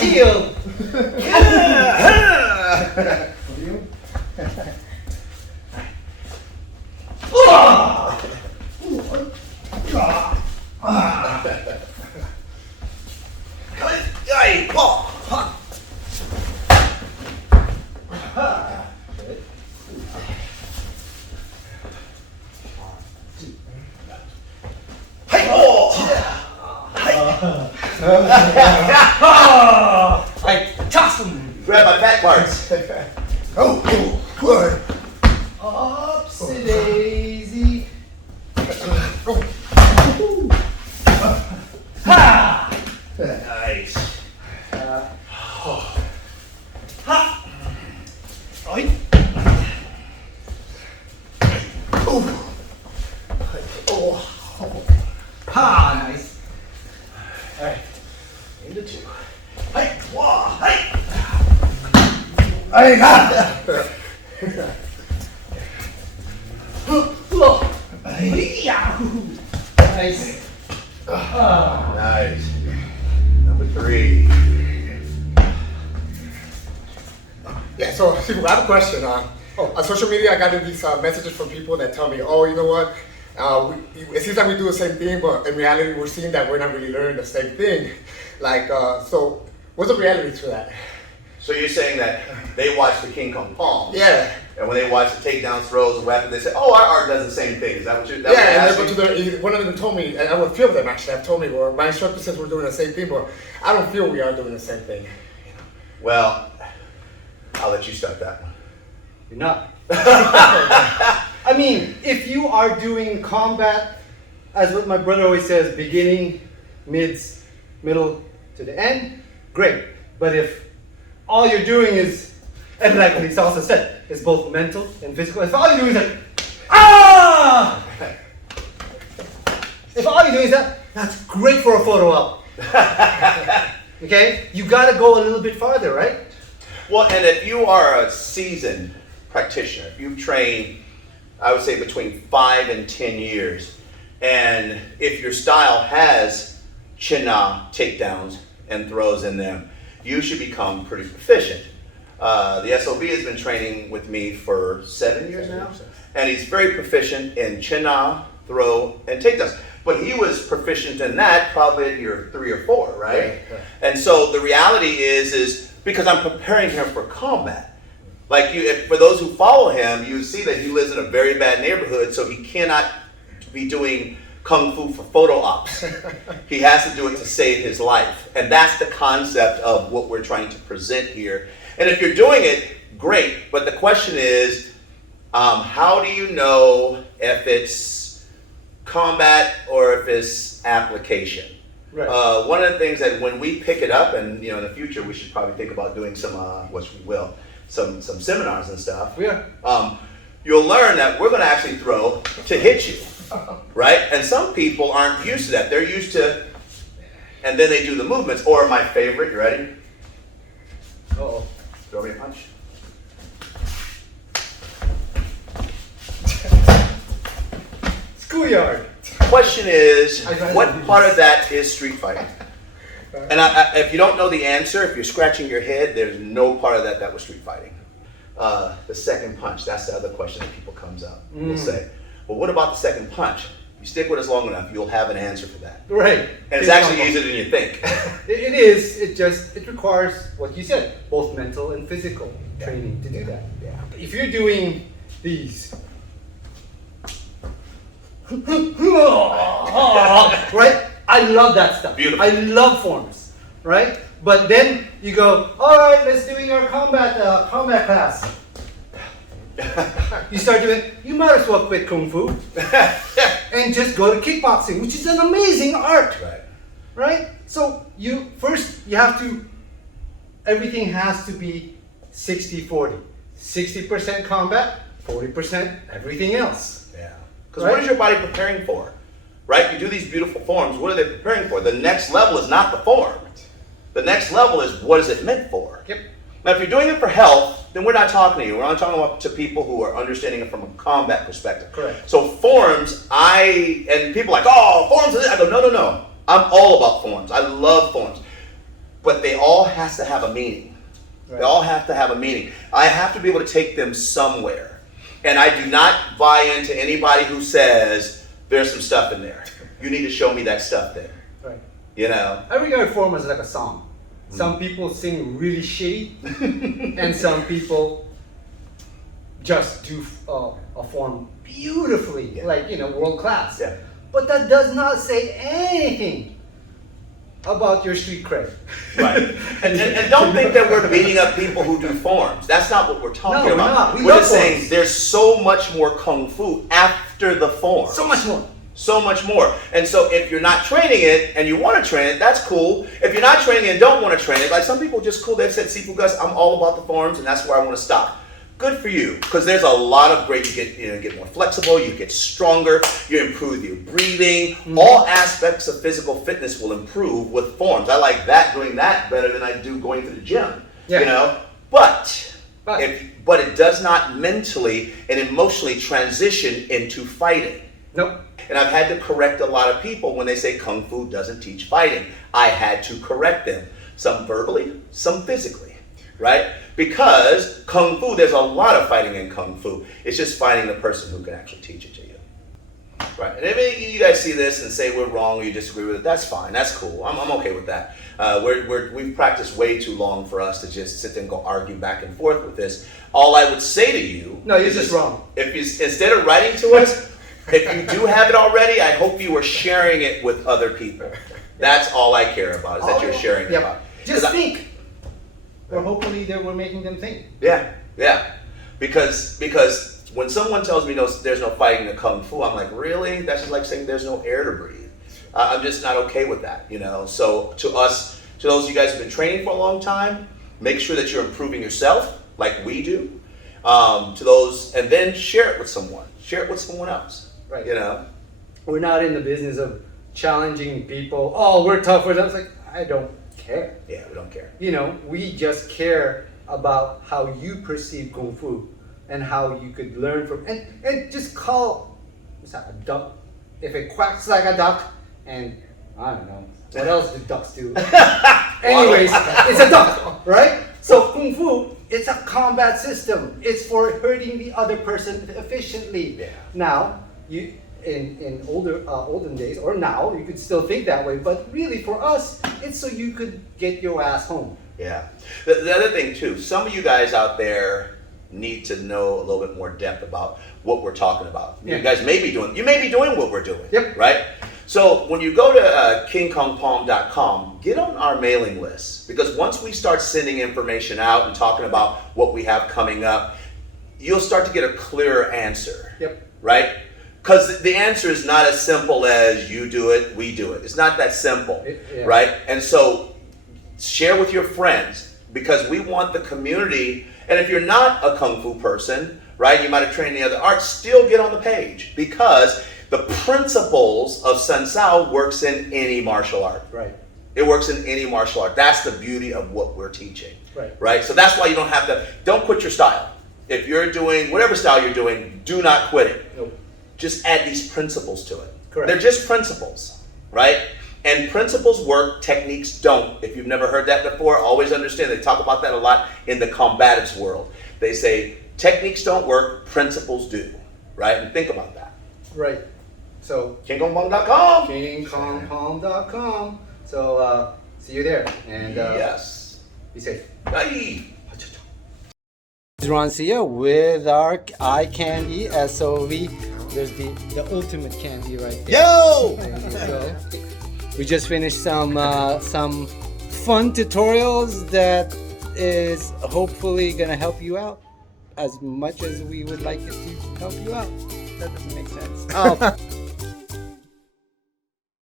Heel. I toss him. Grab my back parts. Upsy daisy. Ha! Nice. Ha! Oi. Ha! Nice. All right. Into two. Hey, wah, hey. Nice. Nice. Number three. Yeah, so I have a question. On social media, I got these messages from people that tell me, oh, you know what? It seems like we do the same thing, but in reality, we're seeing that we're not really learning the same thing. Like, so what's the reality to that? So you're saying that they watch the King Kong Palm? Yeah. And when they watch the takedowns, throws, and weapons, they say, "Oh, our art does the same thing." Is that what you're? That Yeah, what and you're they go to one of them told me, and a few of them actually have told me, well, my instructor says we're doing the same thing, but I don't feel we are doing the same thing. Well, I'll let you start that one. You're not. I mean, if you are doing combat, as what my brother always says, beginning, mids, middle to the end, great. But if all you're doing is, and like Lisa also said, it's both mental and physical. If all you're doing is like, ah! If all you're doing is that, that's great for a photo op. Okay? You gotta go a little bit farther, right? Well, and if you are a seasoned practitioner, if you've trained, I would say between 5 and 10 years, and if your style has chin-na takedowns and throws in them, you should become pretty proficient. The SOB has been training with me for 7 years now, and he's very proficient in chin-na, throw, and takedowns. But he was proficient in that probably at year 3 or 4, right? Yeah. And so the reality is because I'm preparing him for combat. Like for those who follow him, you see that he lives in a very bad neighborhood, so he cannot be doing kung fu for photo ops. He has to do it to save his life. And that's the concept of what we're trying to present here. And if you're doing it, great. But the question is, how do you know if it's combat or if it's application? Right. One of the things that when we pick it up, and in the future we should probably think about doing some, which we will, some seminars and stuff. Yeah. You'll learn that we're going to actually throw to hit you, right? And some people aren't used to that. They're used to, and then they do the movements. Or my favorite, you ready? Uh-oh. Throw me a punch. Schoolyard. Question is, what part of that is street fighting? And if you don't know the answer, if you're scratching your head, there's no part of that was street fighting. The second punch, that's the other question that people comes up. We'll say, well, what about the second punch? You stick with us long enough, you'll have an answer for that. Right. And it's actually easier than you think. It is. It requires what you said, both mental and physical training to do that. Yeah. If you're doing these, right? I love that stuff. Beautiful. I love forms, right? But then you go, all right, let's do your combat class. You start doing, you might as well quit Kung Fu and just go to kickboxing, which is an amazing art, right? So you have to, everything has to be 60-40. 60% combat, 40% everything else. Yeah. Because Right? what is your body preparing for? right? You do these beautiful forms. What are they preparing for? The next level is not the form. The next level is what is it meant for? Yep. Now, if you're doing it for health, then we're not talking to you. We're only talking to people who are understanding it from a combat perspective. Correct. So forms, and people are like, oh, forms. I go, no. I'm all about forms. I love forms. But they all have to have a meaning. Right. They all have to have a meaning. I have to be able to take them somewhere. And I do not buy into anybody who says, there's some stuff in there. You need to show me that stuff there. Right. You know? I regard form as like a song. Some people sing really shitty, and some people just do a form beautifully, like, world class. Yeah. But that does not say anything about your street cred. Right. And don't think that we're beating up people who do forms. That's not what we're talking No, we're about. not. We We're love just saying forms. there's so much more kung fu after the form. So much more. So much more. And so if you're not training it and you want to train it, that's cool. If you're not training it and don't want to train it, like some people just cool, they've said, Sifu Gus, I'm all about the forms and that's where I want to stop. Good for you, because there's a lot of great, you get more flexible, you get stronger, you improve your breathing. All aspects of physical fitness will improve with forms. I like doing that better than I do going to the gym. Yeah. But But it does not mentally and emotionally transition into fighting. nope. And I've had to correct a lot of people when they say Kung Fu doesn't teach fighting. I had to correct them, some verbally, some physically, right? Because Kung Fu, there's a lot of fighting in Kung Fu. It's just finding the person who can actually teach it to you. Right, and if you guys see this and say we're wrong or you disagree with it, that's fine, that's cool. I'm okay with that. We've practiced way too long for us to just sit there and go argue back and forth with this. All I would say to you, No, you're just wrong. If you, instead of writing to us, if you do have it already, I hope you are sharing it with other people. That's all I care about, is that you're sharing it about. Just think. Or hopefully we're making them think. Yeah. Because when someone tells me there's no fighting in Kung Fu, I'm like, really? That's just like saying there's no air to breathe. I'm just not okay with that, So to those of you guys who've been training for a long time, make sure that you're improving yourself like we do. To those, and then share it with someone. Share it with someone else. Right. We're not in the business of challenging people. Oh, we're tough. It's like, I don't care. Yeah, we don't care. We just care about how you perceive Kung Fu and how you could learn from, and just call, what's that, a duck? If it quacks like a duck, and I don't know, what else do ducks do? Anyways, it's a duck, right? So Kung Fu, it's a combat system. It's for hurting the other person efficiently. Yeah. Now, in olden days, or now, you could still think that way, but really for us, it's so you could get your ass home. Yeah. The other thing too, some of you guys out there need to know a little bit more depth about what we're talking about. Yeah. You guys may be doing what we're doing. Yep. Right? So when you go to KingKongPalm.com, get on our mailing list, because once we start sending information out and talking about what we have coming up, you'll start to get a clearer answer. Yep. Right? Because the answer is not as simple as you do it, we do it. It's not that simple. Yeah. Right? And so share with your friends, because we want the community. And if you're not a Kung Fu person, right, you might have trained in the other arts, still get on the page, because the principles of Sun Sao works in any martial art. Right. It works in any martial art. That's the beauty of what we're teaching. Right. Right? So that's why you don't quit your style. If you're doing whatever style you're doing, do not quit it. Nope. Just add these principles to it. Correct. They're just principles, right? And principles work, techniques don't. If you've never heard that before, always understand. They talk about that a lot in the combatives world. They say techniques don't work, principles do, right? And think about that. Right. So KingKongPalm.com. KingKongPalm.com. So see you there, and yes. be safe. Bye. This is Ron Sia with our eye candy SOV. There's the ultimate candy right there. Yo! There you go. We just finished some fun tutorials that is hopefully gonna help you out as much as we would like it to help you out. That doesn't make sense.